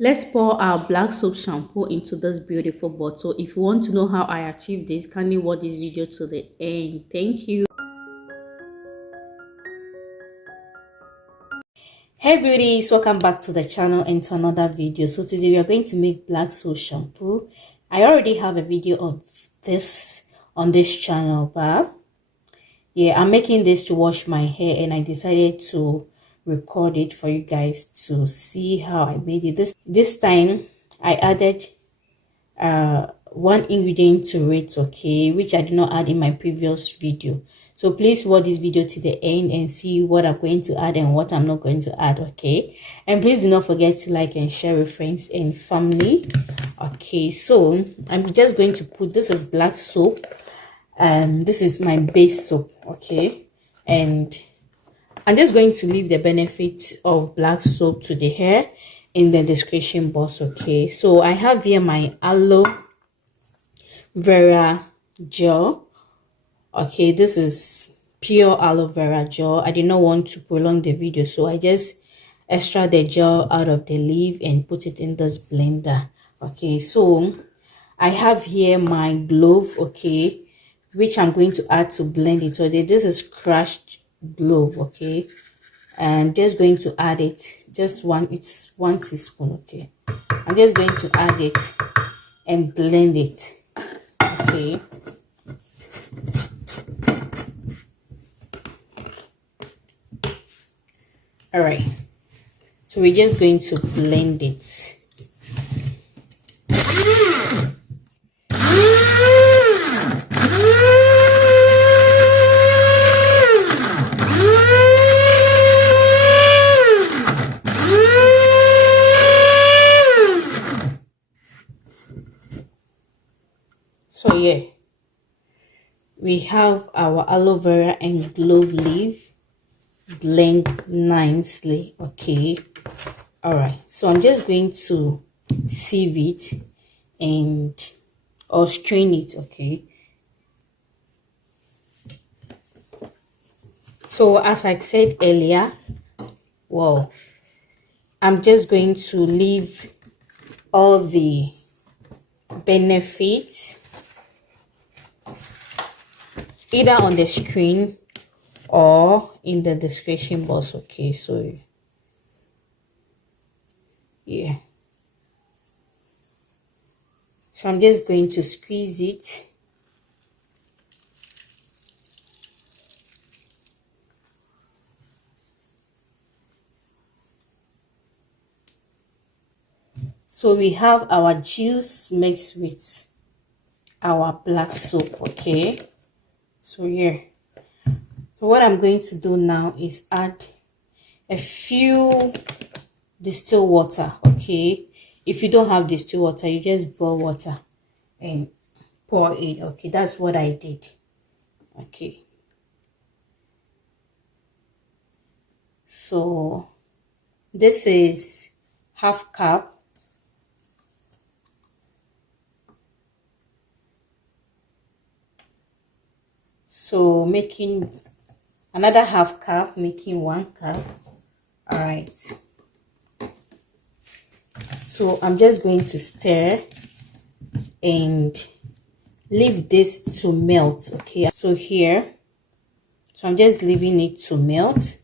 Let's pour our black soap shampoo into this beautiful bottle. If you want to know how I achieved this, kindly watch this video to the end. Thank you. Hey beauties, welcome back to the channel and to another video. So today we are going to make black soap shampoo. I already have a video of this on this channel, but yeah, I'm making this to wash my hair and I decided to record it for you guys to see how I made it. This time I added one ingredient to it, okay, which I did not add in my previous video. So please watch this video to the end and see what I'm going to add and what I'm not going to add, okay. And please do not forget to like and share with friends and family. Okay, so I'm just going to put, this is black soap, this is my base soap, okay, and I'm just going to leave the benefits of black soap to the hair in the description box, okay. So I have here my aloe vera gel, okay. This is pure aloe vera gel. I did not want to prolong the video, so I just extract the gel out of the leaf and put it in this blender, okay. So I have here my glove, okay, which I'm going to add to blend it. So this is crushed glove, okay, and just going to add it, just it's 1 teaspoon, okay. I'm just going to add it and blend it, okay. All right, so we're just going to blend it. So yeah, we have our aloe vera and glove leaf blend nicely, okay. All right, so I'm just going to sieve it or strain it, okay. So as I said earlier, well, I'm just going to leave all the benefits either on the screen or in the description box, okay. So yeah, so I'm just going to squeeze it. So we have our juice mixed with our black soap, okay. So yeah, so what I'm going to do now is add a few distilled water, okay. If you don't have distilled water, you just boil water and pour it, okay. That's what I did, okay. So this is half cup. So making another half cup, making 1 cup. All right, so I'm just going to stir and leave this to melt, okay. So here, so I'm just leaving it to melt,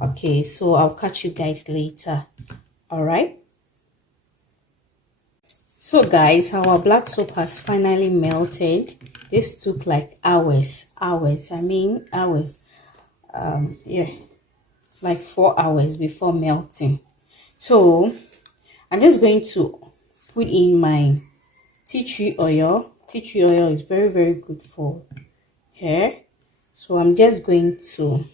okay. So I'll catch you guys later. All right, so guys, our black soap has finally melted. This took like hours, yeah, like 4 hours before melting. So I'm just going to put in my tea tree oil. Tea tree oil is very, very good for hair. So I'm just going to,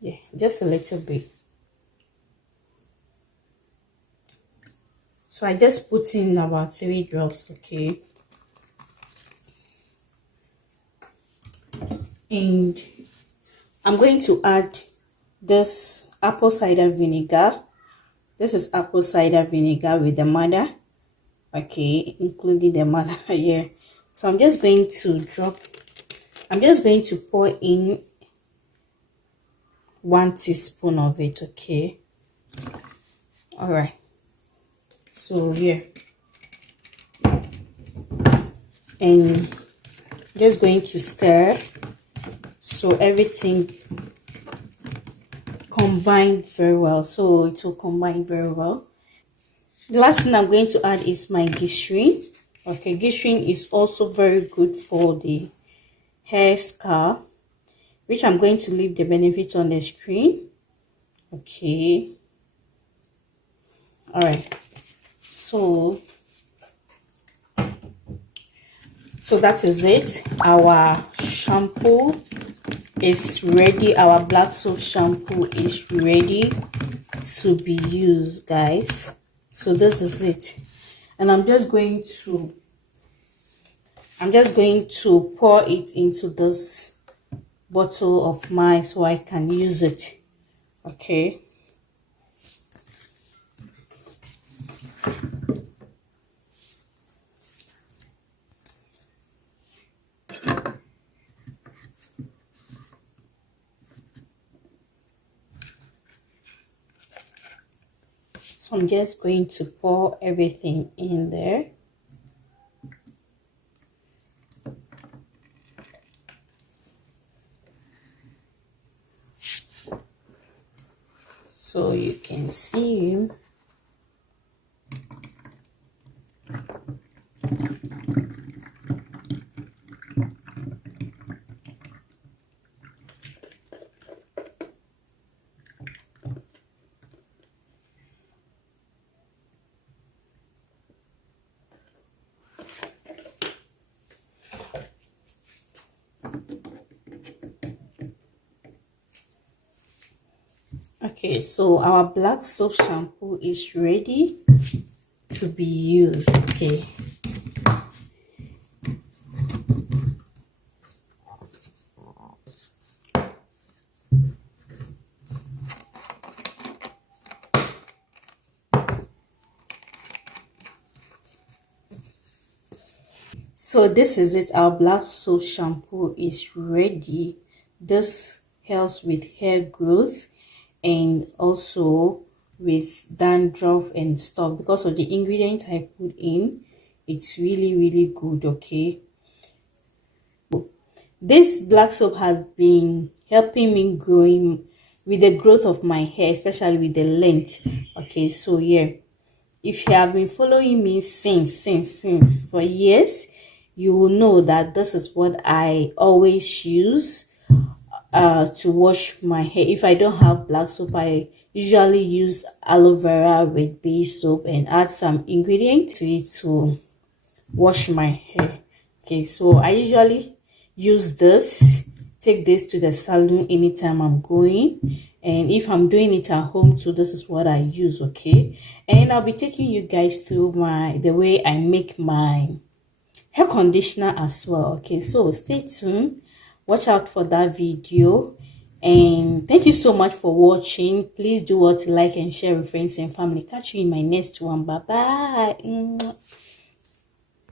yeah, just a little bit. So I just put in about 3 drops, okay. And I'm going to add this apple cider vinegar. This is apple cider vinegar with the mother, okay, including the mother here. So I'm just going to pour in 1 teaspoon of it, okay. All right, So here, and just going to stir so everything combined very well, so it will combine very well. The last thing I'm going to add is my glycerin. Okay, glycerin is also very good for the hair scalp, which I'm going to leave the benefits on the screen. Okay, all right, so that is it. Our shampoo is ready. Our black soap shampoo is ready to be used, guys. So this is it, and I'm just going to pour it into this bottle of mine so I can use it. Okay, so I'm just going to pour everything in there. So you can see. Okay, so our black soap shampoo is ready to be used. Okay, so this is it. Our black soap shampoo is ready. This helps with hair growth and also with dandruff and stuff because of the ingredient I put in. It's really good. Okay, this black soap has been helping me growing with the growth of my hair, especially with the length. Okay, so yeah, if you have been following me since for years, you will know that this is what I always use to wash my hair. If I don't have black soap, I usually use aloe vera with base soap and add some ingredient to it to wash my hair. Okay, so I usually use this, take this to the salon anytime I'm going, and if I'm doing it at home too, this is what I use. Okay, and I'll be taking you guys through the way I make my hair conditioner as well. Okay, so stay tuned, watch out for that video, and thank you so much for watching. Please do what, like and share with friends and family. Catch you in my next one. Bye bye.